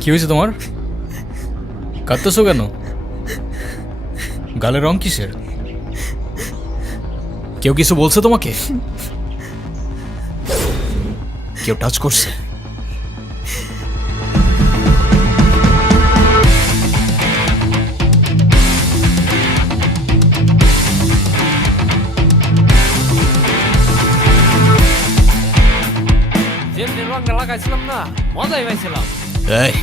কি হয়েছে তোমার? কাঁদতেছো কেন? গালের রং কিসের? কেউ কিছু বলছে তোমাকে? কেউ টাচ করছে? যেমনি রংটা লাগাইছিলাম না, মজাই পাইছিলাম। এই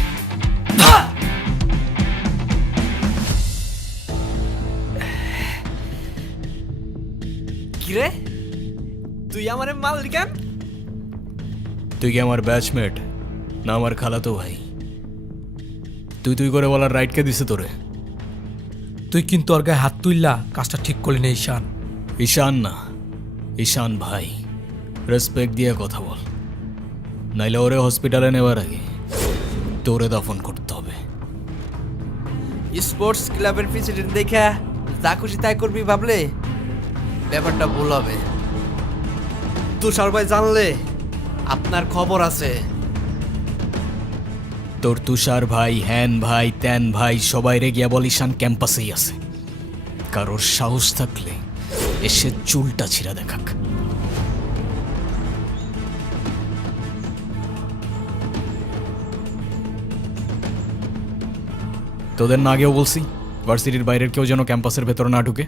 কিরে, তুই আমারে মাল কেন? তুই কি আমার ব্যাচমেট না আমার খালাতো ভাই? তুই তুই করে বলার রাইট কে দিছে তোরে? তুই কিন্তু ওর গায়ে হাত তুললা, কাজটা ঠিক করলি না ঈশান। ঈশান না, ঈশান ভাই। রেসপেক্ট দিয়ে কথা বল, নাইলে ওরে হসপিটালে নেওয়ার আগে তোরে দফন করতে হবে। স্পোর্টস ক্লাবের প্রেসিডেন্ট দেখা যা খুশি তাই করবি ভাবলে ব্যাপারটা ভুল হবে। তুষার ভাই জানলে আপনার খবর আছে। তোর তুষার ভাই, হ্যান ভাই, ত্যান ভাই সবাই রে গিয়া বল ঈশান ক্যাম্পাসেই আছে। কারোর সাহস থাকলে এসে চুলটা ছিঁড়া দেখাক। তোদের না আগেও বলছি ভার্সিটির বাইরের কেউ যেন ক্যাম্পাসের ভেতর না ঢুকে।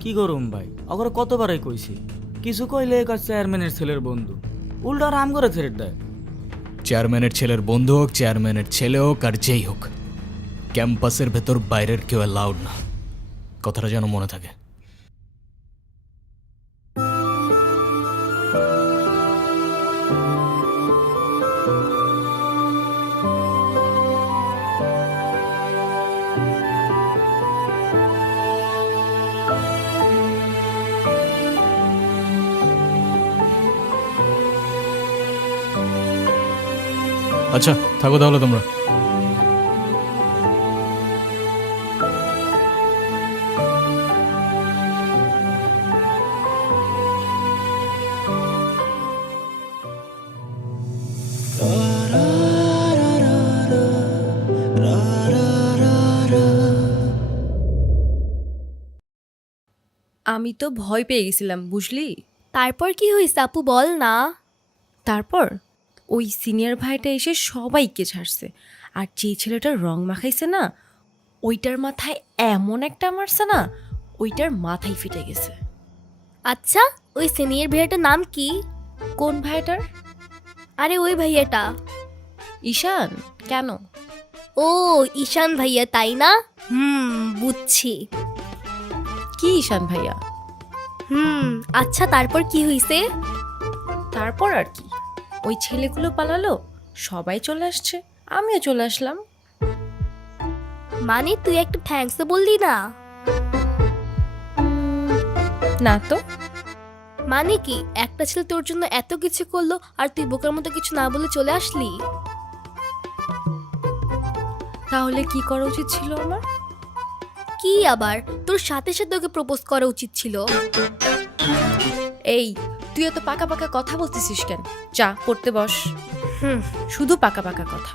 কি করুম ভাই, অগর কতবারই কইছি, কিছু কইলে কাজ চেয়ারম্যানের ছেলের বন্ধু, উল্টা রাম করে ছেড়ে দেয়। চেয়ারম্যানের ছেলের বন্ধু হোক, চেয়ারম্যানের ছেলে হোক আর যেই হোক, ক্যাম্পাসের ভেতর বাইরের কেউ অ্যালাউড না। কথাটা যেন মনে থাকে। আচ্ছা থাকো তাহলে তোমরা। আমি তো ভয় পেয়ে গেছিলাম, বুঝলি? তারপর কি হয়েছে আপু, বল না। তারপর ওই সিনিয়র ভাইটা এসে সবাইকে ছাড়ছে, আর যেই ছেলেটার রং মাখাইছে না, ওইটার মাথায় এমন একটা মারছে না, ওইটার মাথায় ফিটে গেছে। আচ্ছা, ওই সিনিয়র ভাইয়াটার নাম কি? কোন ভাইটার? আরে ওই ভাইয়াটা। ঈশান। কেন? ও ঈশান ভাইয়া, তাই না? বুঝছি। কি ঈশান ভাইয়া? আচ্ছা তারপর কি হয়েছে? তারপর আর কি, ওই ছেলেগুলো পালালো, সবাই চলে আসছে, আমিও চলে আসলাম। মানে তুই একটা থ্যাঙ্কস তো বললি না? না তো। মানে কি, একটা ছেলে তোর জন্য এত কিছু করলো আর তুই বোকার মতো কিছু না বলে চলে আসলি? তাহলে কি করা উচিত ছিল আমার? কি আবার, তোর সাথে সাথে ওকে প্রপোজ করা উচিত ছিল। এই, তুই এত পাকা পাকা কথা বলতেছিস কেন? যা পড়তে বস। শুধু পাকা পাকা কথা।